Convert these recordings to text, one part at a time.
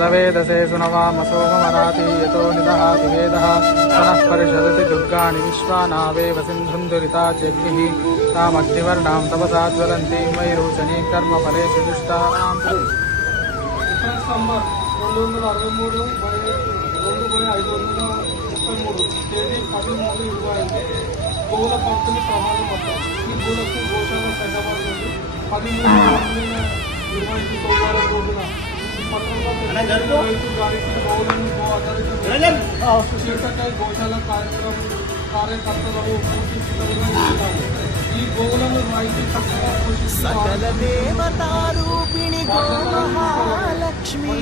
తదవేదసే సునవామసోమరాతి యతో నిదహాతి వేదః పునః పరిషదతి దుర్గాణి విశ్వానావేవ సింధుందురితా చెక్కిః తామగ్నివర్ణాం తపసా జ్వలంతి వైరోచనీ కర్మఫలే సుదుష్టాం రెండు వందల పంపిణీ ప్రమాణ పత్రం ఈ గోలకు గోశాల సైదాబాద్ పది మూడు ఇరవై రోజున ఈ పత్రంలో తెలిపిన రైతు గారికి గోవులను గో ఆధారిత చీకటాయి గోశాల కార్యక్రమం కార్యకర్తలను పూర్తి సిద్ధంగా ఉంచుతారు. ఈ గోవులను రైతు చక్కగా సకల పోషిస్తారు దేవతారూపిణి గోమహాలక్ష్మి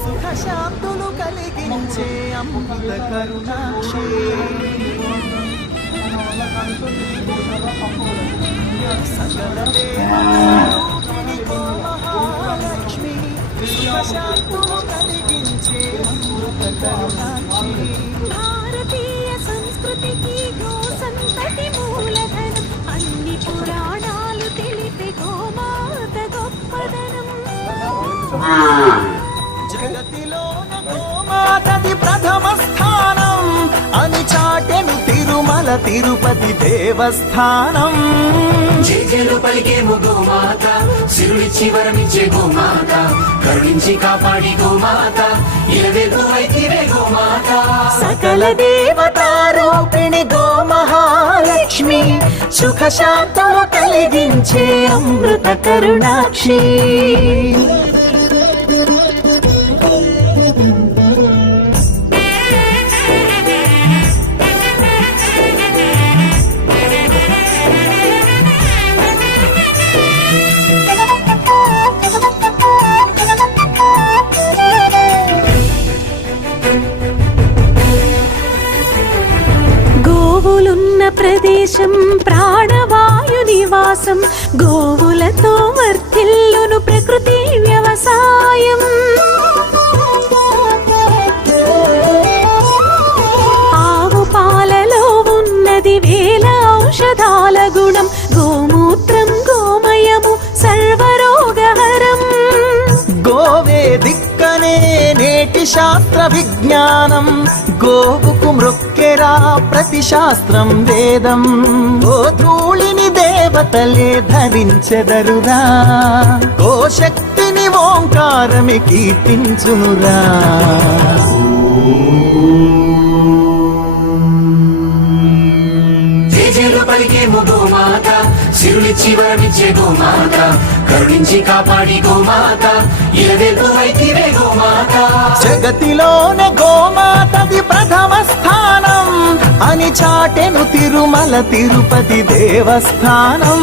సుఖ శాంతులు కలిగించే అమృత కరుణాక్షి భారతీయ సంస్కృతికి గో సంతతి మూలధనం. అన్ని పురాణాలు తెలిపి గోమాత గొప్పదనం. తిరుపతి దేవస్థానం. జేజేలు పలికేము గోమాత సిరుడిచ్చి వరమిచ్చే గోమాత కరుణించి కాపాడి గోమాత వైతివే గోమాత. సకల దేవతారూపిణి గోమహాలక్ష్మి సుఖ శాంతము కలిగించే అమృత కరుణాక్షి. ప్రదేశం ప్రాణవాయు నివాసం. గోవులతో వర్తిల్లును ప్రకృతి వ్యవసాయం. ఆవు పాలలో ఉన్నది వేల ఔషధాల గుణం. గోమూత్రం గోమయము సర్వరోగహరం. గోవే దిక్కనే నేటి శాస్త్ర విజ్ఞానం గోవుకు మృక్ మృక్కెరా ప్రతి శాస్త్రం వేదం. ఓ ధూళిని దేవతలే ధరించెదరురా. ఓ శక్తిని ఓంకారమి కీర్తించునురా. పలికేము గోమాత కరుణించి కాపాడి గోమాత ఇలవేగు వైతివే గోమాత జగతిలోనే గోమాతది ప్రథమ స్థానం. అని చాటెను తిరుమల తిరుపతి దేవస్థానం.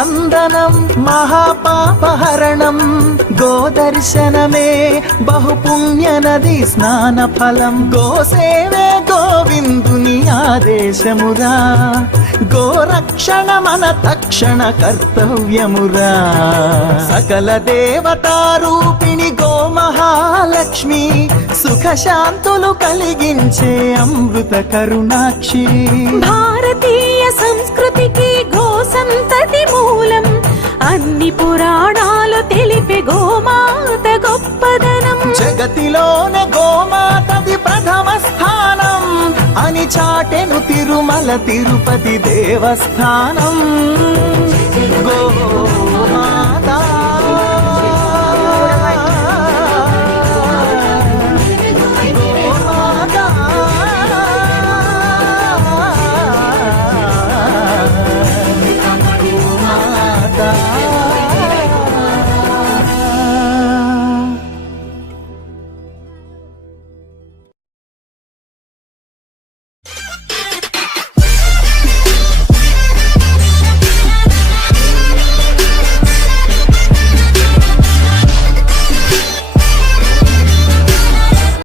వందనం మహాపాపహరణం. గోదర్శనమే బహుపుణ్యనది స్నాన ఫలం గోసేవే గోవిందుని ఆదేశమురా. గోరక్షణ మన తక్షణ కర్తవ్యమురా. సకల దేవతారూపిణి గో మహాలక్ష్మి సుఖశాంతులు కలిగించే అమృత కరుణాక్షి. భారతీయ సంస్కృతికి గో సంతతి అన్ని పురాణాలు తెలిపే గోమాత గొప్పదనం. జగతిలోన గోమాతది ప్రథమ స్థానం. అని చాటెను తిరుమల తిరుపతి దేవస్థానం. గో